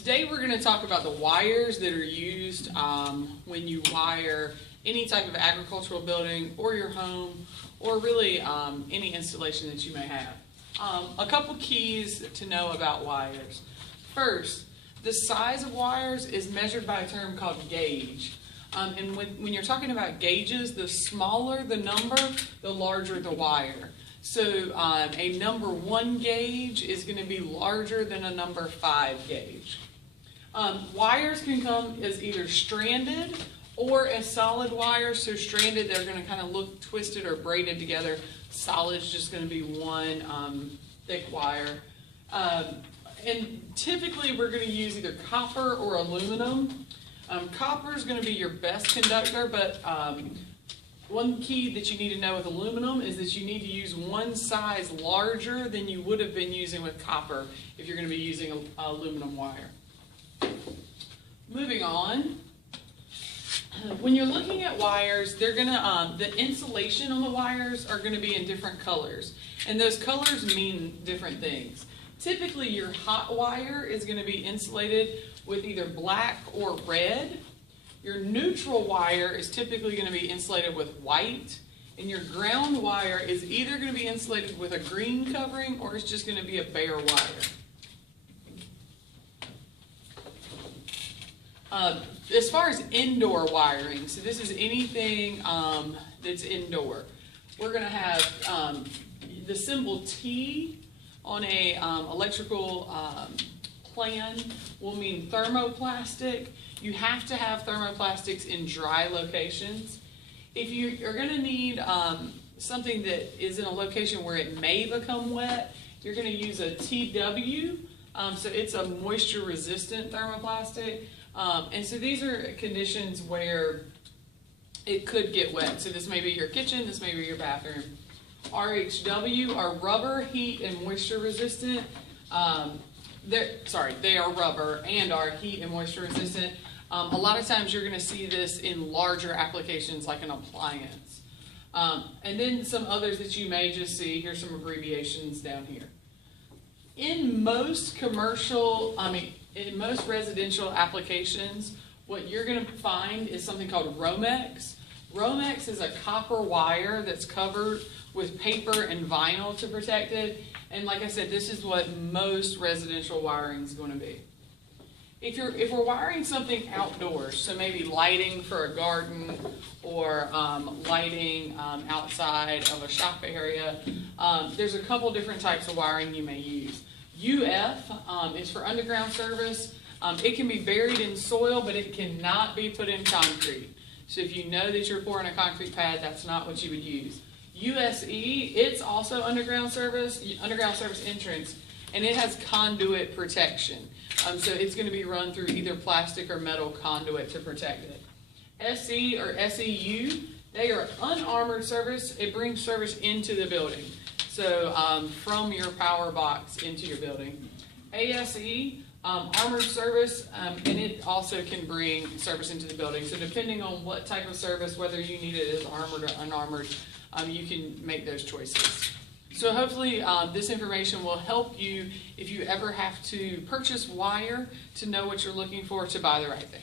Today we're going to talk about the wires that are used when you wire any type of agricultural building or your home or really any installation that you may have. A couple keys to know about wires. First, the size of wires is measured by a term called gauge. And when you're talking about gauges, the smaller the number, the larger the wire. So a number 1 gauge is going to be larger than a number 5 gauge. Wires can come as either stranded or as solid wires. So stranded, they're going to kind of look twisted or braided together. Solid is just going to be one thick wire. And typically we're going to use either copper or aluminum. Copper is going to be your best conductor, but one key that you need to know with aluminum is that you need to use one size larger than you would have been using with copper if you're going to be using an aluminum wire. Moving on, when you're looking at wires, they're going to the insulation on the wires are going to be in different colors, and those colors mean different things. Typically, your hot wire is going to be insulated with either black or red. Your neutral wire is typically going to be insulated with white, and your ground wire is either going to be insulated with a green covering or it's just going to be a bare wire. As far as indoor wiring, so this is anything that's indoor. We're going to have the symbol T on a electrical plan will mean thermoplastic. You have to have thermoplastics in dry locations. If you are going to need something that is in a location where it may become wet, you're going to use a TW. So it's a moisture resistant thermoplastic. And so these are conditions where it could get wet. So this may be your kitchen, this may be your bathroom. RHW are rubber, heat, and moisture resistant. They are rubber and are heat and moisture resistant. A lot of times you're going to see this in larger applications like an appliance. And then some others that you may just see, here's some abbreviations down here. In most in most residential applications, what you're going to find is something called Romex. Romex is a copper wire that's covered with paper and vinyl to protect it. And like I said, this is what most residential wiring is going to be. If we're wiring something outdoors, so maybe lighting for a garden or lighting outside of a shop area, there's a couple different types of wiring you may use. UF is for underground service. It can be buried in soil, but it cannot be put in concrete. So if you know that you're pouring a concrete pad, that's not what you would use. USE, it's also underground service entrance, and it has conduit protection. So it's going to be run through either plastic or metal conduit to protect it. SE or SEU, they are unarmored service. It brings service into the building. So from your power box into your building. ASE, armored service, and it also can bring service into the building. So depending on what type of service, whether you need it as armored or unarmored, you can make those choices. So hopefully this information will help you if you ever have to purchase wire to know what you're looking for to buy the right thing.